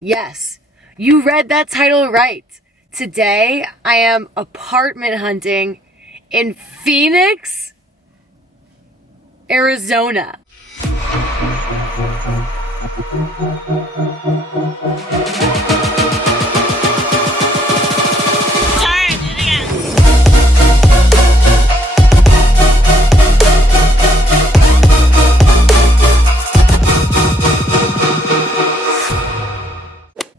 Yes, you read that title right. Today, I am apartment hunting in Phoenix, Arizona.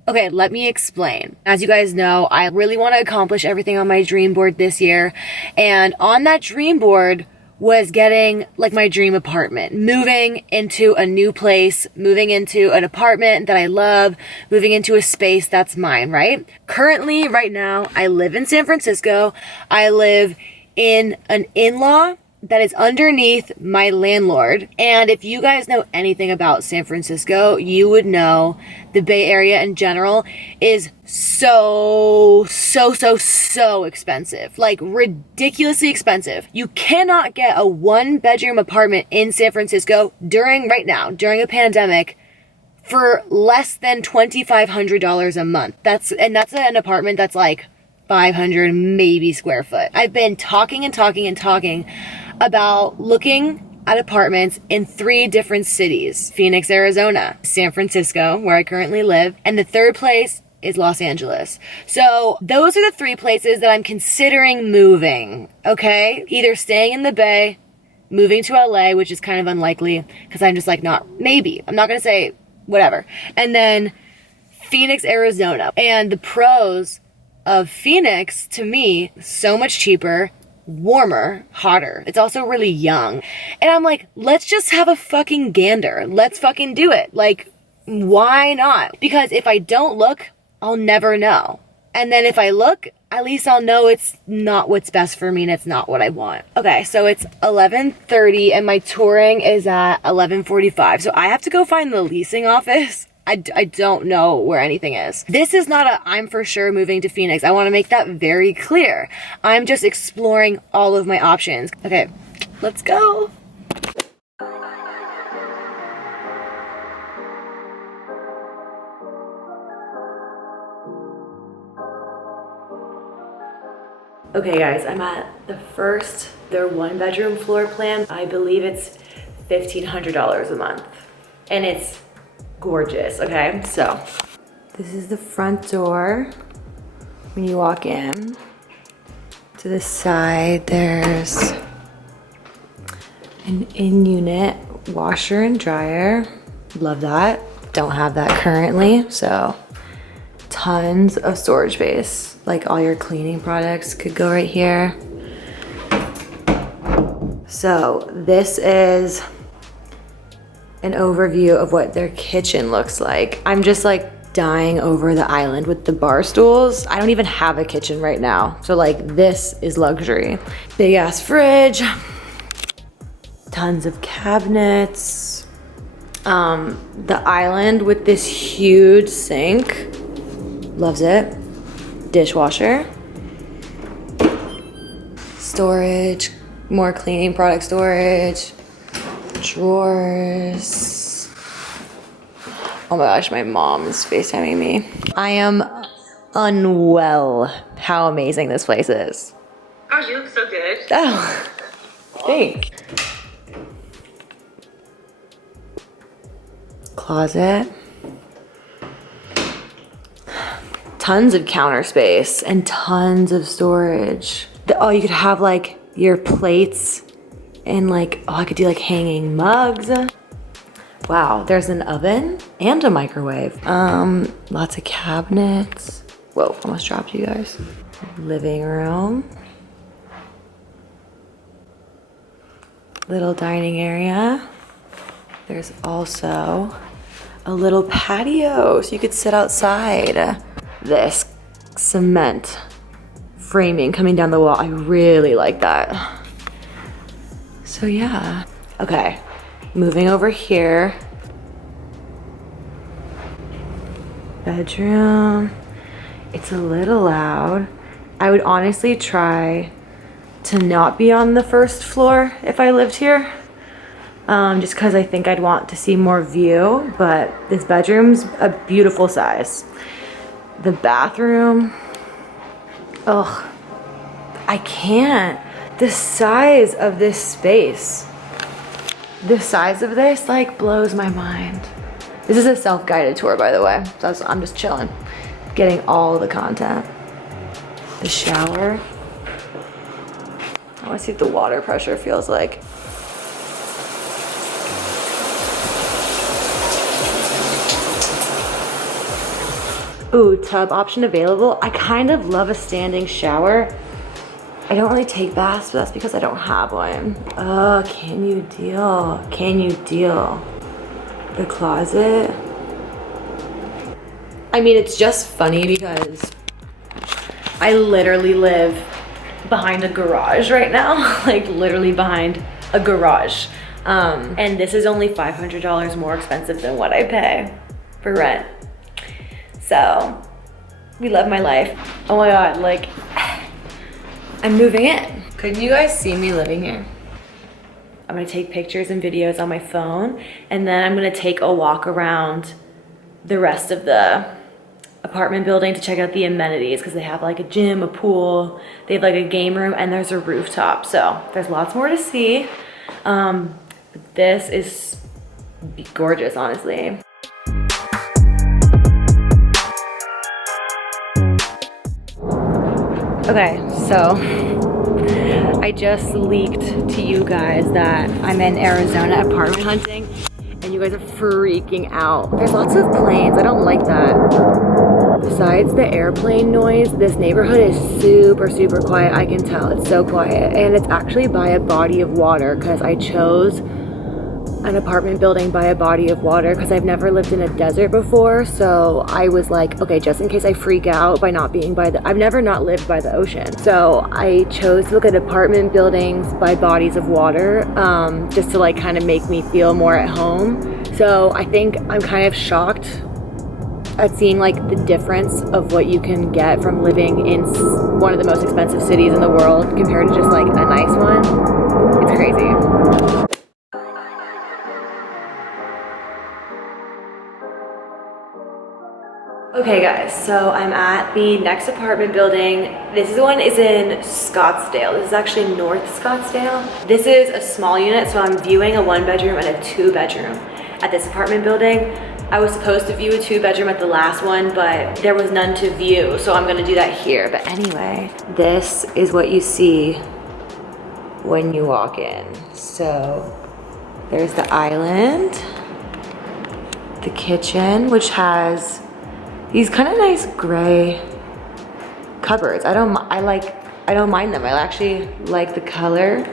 Okay, let me explain. As you guys know, I really want to accomplish everything on my dream board this year. And on that dream board was getting like my dream apartment, moving into a new place, moving into an apartment that I love, moving into a space that's mine, right? Currently, right now, I live in San Francisco. I live in an in-law that is underneath my landlord. And if you guys know anything about San Francisco, you would know the Bay Area in general is so expensive. Like ridiculously expensive. You cannot get a 1-bedroom apartment in San Francisco during a pandemic for less than $2,500 a month. That's an apartment that's like 500 maybe square foot. I've been talking about looking at apartments in 3 different cities: Phoenix, Arizona, San Francisco, where I currently live, and the third place is Los Angeles. So those are the 3 places that I'm considering moving, okay? Either staying in the Bay, moving to LA, which is kind of unlikely because I'm just like I'm not gonna say whatever. And then Phoenix, Arizona. And the pros of Phoenix, to me, so much cheaper, warmer, hotter. It's also really young. And I'm like, let's just have a fucking gander. Let's fucking do it. Like, why not? Because if I don't look, I'll never know. And then if I look, at least I'll know it's not what's best for me and it's not what I want. Okay, so it's 11:30 and my touring is at 11:45. So I have to go find the leasing office. I don't know where anything is. This is not I'm for sure moving to Phoenix. I want to make that very clear. I'm just exploring all of my options. Okay, let's go. Okay guys, I'm at their 1-bedroom floor plan. I believe it's $1,500 a month. And it's gorgeous, okay? So, this is the front door. When you walk in, to the side, there's an in-unit washer and dryer. Love that. Don't have that currently, so tons of storage space. Like all your cleaning products could go right here. So this is an overview of what their kitchen looks like. I'm just like dying over the island with the bar stools. I don't even have a kitchen right now. So like this is luxury. Big ass fridge, tons of cabinets. The island with this huge sink, loves it. Dishwasher, storage, more cleaning product storage, drawers. Oh my gosh, my mom is FaceTiming me. I am unwell how amazing this place is. Gosh, you look so good. Oh, thanks. Closet. Tons of counter space and tons of storage. Oh, you could have like your plates and like, I could do like hanging mugs. Wow, there's an oven and a microwave. Lots of cabinets. Whoa, almost dropped you guys. Living room. Little dining area. There's also a little patio so you could sit outside. This cement framing coming down the wall, I really like that. So yeah, okay, moving over here. Bedroom, it's a little loud. I would honestly try to not be on the first floor if I lived here. just because I think I'd want to see more view, but this bedroom's a beautiful size. The bathroom, ugh, I can't. The size of this space, the size of this like blows my mind. This is a self-guided tour, by the way. So I'm just chilling, getting all the content. The shower. I want to see what the water pressure feels like. Ooh, tub option available. I kind of love a standing shower. I don't really take baths, but that's because I don't have one. Oh, can you deal? Can you deal? The closet. I mean, it's just funny because I literally live behind a garage right now. Like literally behind a garage. And this is only $500 more expensive than what I pay for rent. So, we love my life. Oh my God, like, I'm moving in. Could you guys see me living here? I'm gonna take pictures and videos on my phone, and then I'm gonna take a walk around the rest of the apartment building to check out the amenities, because they have like a gym, a pool, they have like a game room, and there's a rooftop. So there's lots more to see. This is gorgeous, honestly. Okay, so I just leaked to you guys that I'm in Arizona apartment hunting, and you guys are freaking out. There's lots of planes, I don't like that. Besides the airplane noise, this neighborhood is super, super quiet. I can tell, it's so quiet. And it's actually by a body of water, because I chose an apartment building by a body of water because I've never lived in a desert before. So I was like, okay, just in case I freak out by not being by the, I've never not lived by the ocean. So I chose to look at apartment buildings by bodies of water, just to like kind of make me feel more at home. So I think I'm kind of shocked at seeing like the difference of what you can get from living in one of the most expensive cities in the world compared to just like a nice one. It's crazy. Okay guys, so I'm at the next apartment building. This one is in Scottsdale. This is actually North Scottsdale. This is a small unit, so I'm viewing a 1-bedroom and a 2-bedroom at this apartment building. I was supposed to view a 2-bedroom at the last one, but there was none to view, so I'm gonna do that here. But anyway, this is what you see when you walk in. So there's the island, the kitchen, which has these kind of nice gray cupboards. I don't mind them. I actually like the color.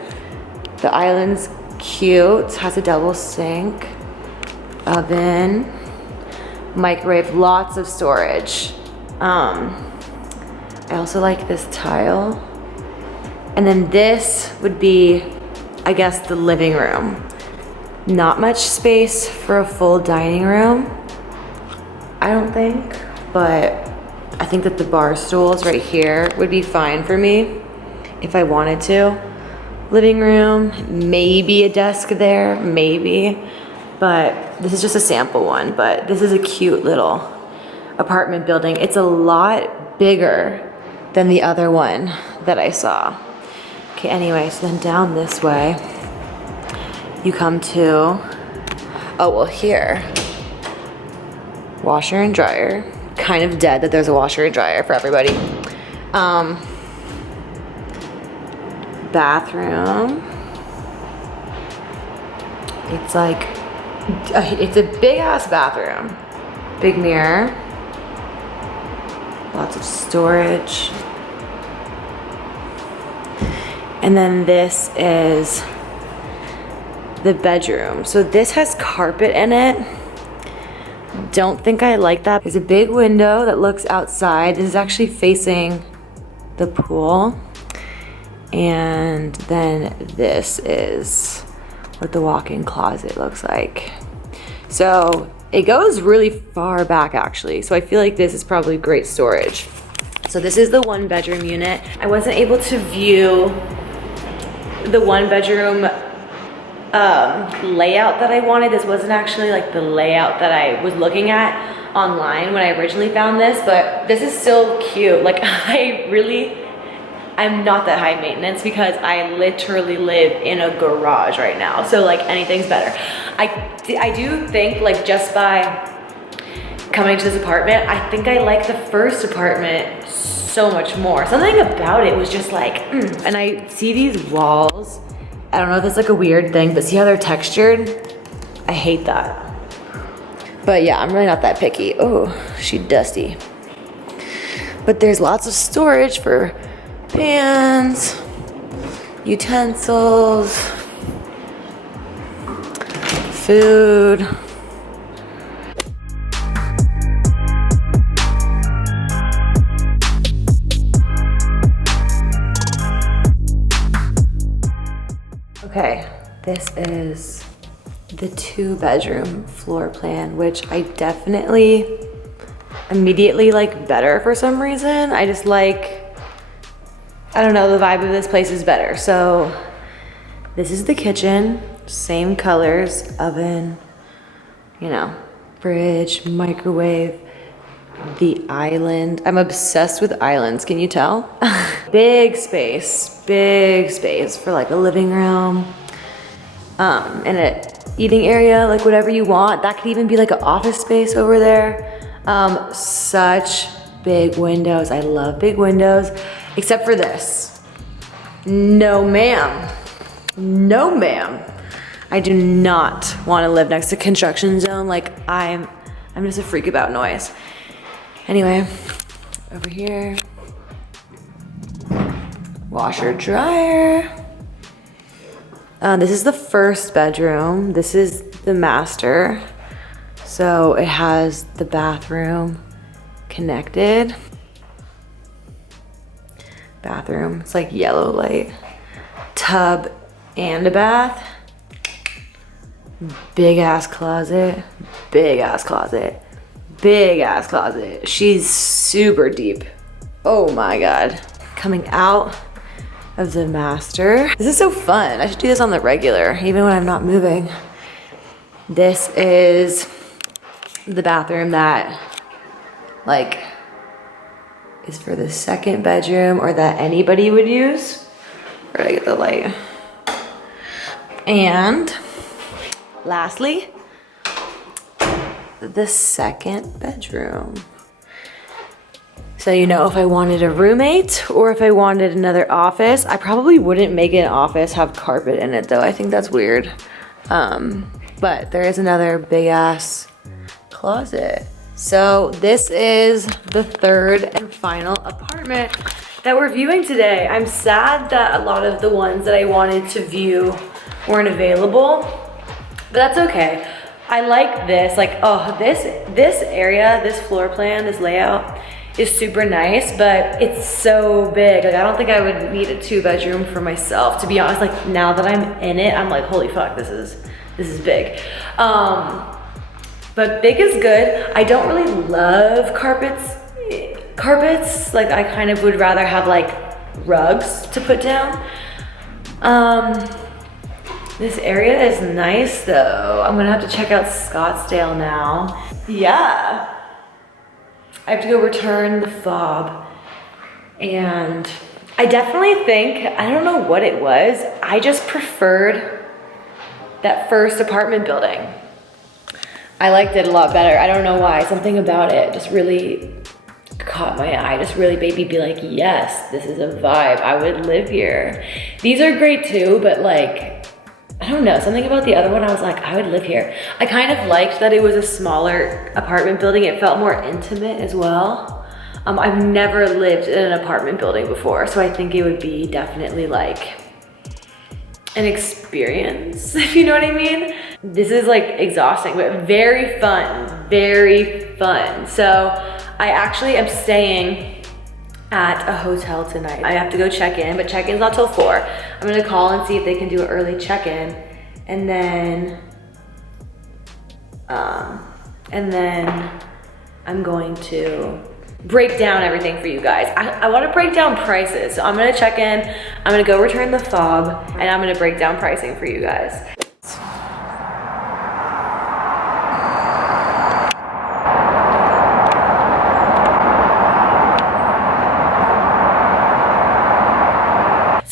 The island's cute. Has a double sink, oven, microwave, lots of storage. I also like this tile. And then this would be, I guess, the living room. Not much space for a full dining room, I don't think. But I think that the bar stools right here would be fine for me if I wanted to. Living room, maybe a desk there, maybe. But this is just a sample one, but this is a cute little apartment building. It's a lot bigger than the other one that I saw. Okay, anyway, so then down this way, you come to, oh, well here, washer and dryer. Kind of dead that there's a washer and dryer for everybody. Bathroom. It's like, it's a big ass bathroom. Big mirror. Lots of storage. And then this is the bedroom. So this has carpet in it. Don't think I like that. There's a big window that looks outside. This is actually facing the pool. And then this is what the walk-in closet looks like. So it goes really far back actually. So I feel like this is probably great storage. So this is the 1-bedroom unit. I wasn't able to view the 1-bedroom layout that I wanted. This wasn't actually like the layout that I was looking at online when I originally found this, but this is still cute. Like I'm not that high maintenance because I literally live in a garage right now. So like anything's better. I do think like just by coming to this apartment, I think I like the first apartment so much more. Something about it was just like, And I see these walls. I don't know if it's like a weird thing, but see how they're textured? I hate that. But yeah, I'm really not that picky. Oh, she's dusty. But there's lots of storage for pans, utensils, food. Okay, this is the 2-bedroom floor plan, which I definitely immediately like better for some reason. I just like, I don't know, the vibe of this place is better. So this is the kitchen, same colors, oven, you know, fridge, microwave, the island. I'm obsessed with islands, can you tell? big space for like a living room, and an eating area, like whatever you want. That could even be like an office space over there. Such big windows. I love big windows, except for this. No ma'am. No ma'am. I do not want to live next to construction zone. Like I'm just a freak about noise. Anyway, over here, washer dryer. This is the first bedroom. This is the master. So it has the bathroom connected. Bathroom, it's like yellow light. Tub and a bath. Big ass closet, big ass closet, big ass closet. She's super deep. Oh my God. Coming out of the master. This is so fun. I should do this on the regular, even when I'm not moving. This is the bathroom that like is for the second bedroom, or that anybody would use. Where did I get the light? And lastly, the second bedroom. So, you know, if I wanted a roommate or if I wanted another office, I probably wouldn't make an office have carpet in it though. I think that's weird. But there is another big ass closet. So this is the third and final apartment that we're viewing today. I'm sad that a lot of the ones that I wanted to view weren't available, but that's okay. I like this, like, oh, this area, this floor plan, this layout is super nice, but it's so big. Like, I don't think I would need a 2-bedroom for myself, to be honest. Like, now that I'm in it, I'm like, holy fuck, this is big. But big is good. I don't really love carpets. Like, I kind of would rather have like rugs to put down. This area is nice though. I'm gonna have to check out Scottsdale now. Yeah. I have to go return the fob. And I definitely think, I don't know what it was, I just preferred that first apartment building. I liked it a lot better. I don't know why, something about it just really caught my eye, just really made me be like, yes, this is a vibe, I would live here. These are great too, but like, I don't know, something about the other one, I was like, I would live here. I kind of liked that it was a smaller apartment building. It felt more intimate as well. I've never lived in an apartment building before, so I think it would be definitely like an experience, if you know what I mean. This is like exhausting, but very fun, very fun. So I actually am staying at a hotel tonight. I have to go check in, but check-in's not till 4. I'm gonna call and see if they can do an early check-in, and then I'm going to break down everything for you guys. I wanna break down prices. So I'm gonna check in, I'm gonna go return the fob, and I'm gonna break down pricing for you guys.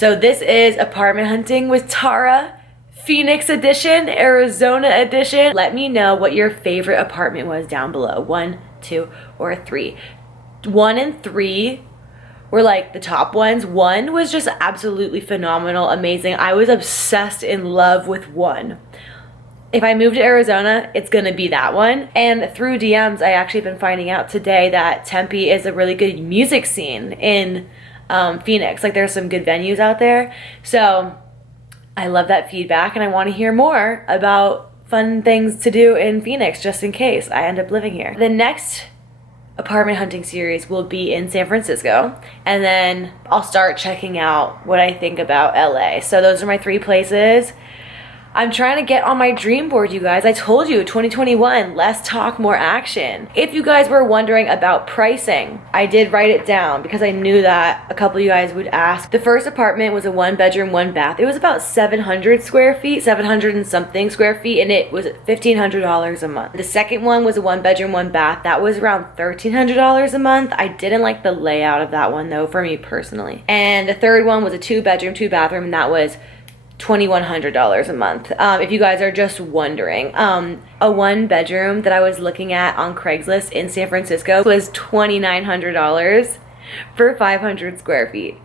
So this is Apartment Hunting with Tara, Phoenix edition, Arizona edition. Let me know what your favorite apartment was down below. 1, 2, or 3. 1 and 3 were like the top ones. 1 was just absolutely phenomenal, amazing. I was obsessed in love with 1. If I move to Arizona, it's gonna be that one. And through DMs, I actually been finding out today that Tempe is a really good music scene in Phoenix. Like there's some good venues out there. So I love that feedback and I wanna hear more about fun things to do in Phoenix just in case I end up living here. The next apartment hunting series will be in San Francisco, and then I'll start checking out what I think about LA. So those are my 3 places. I'm trying to get on my dream board, you guys. I told you, 2021, less talk, more action. If you guys were wondering about pricing, I did write it down because I knew that a couple of you guys would ask. The first apartment was a 1-bedroom, 1-bath. It was about 700 square feet, 700 and something square feet, and it was $1,500 a month. The second one was a 1-bedroom, 1-bath. That was around $1,300 a month. I didn't like the layout of that one though, for me personally. And the third one was a 2-bedroom, 2-bathroom, and that was $2,100 a month. If you guys are just wondering, a 1-bedroom that I was looking at on Craigslist in San Francisco was $2,900 for 500 square feet.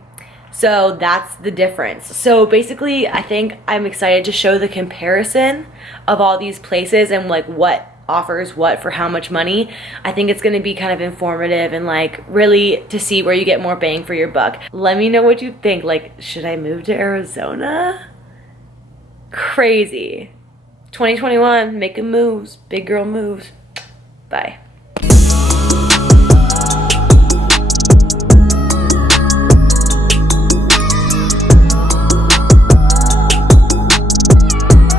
So that's the difference. So basically, I think I'm excited to show the comparison of all these places and like what offers what for how much money. I think it's going to be kind of informative and like really to see where you get more bang for your buck. Let me know what you think. Like, should I move to Arizona? Crazy. 2021, making moves, big girl moves. Bye.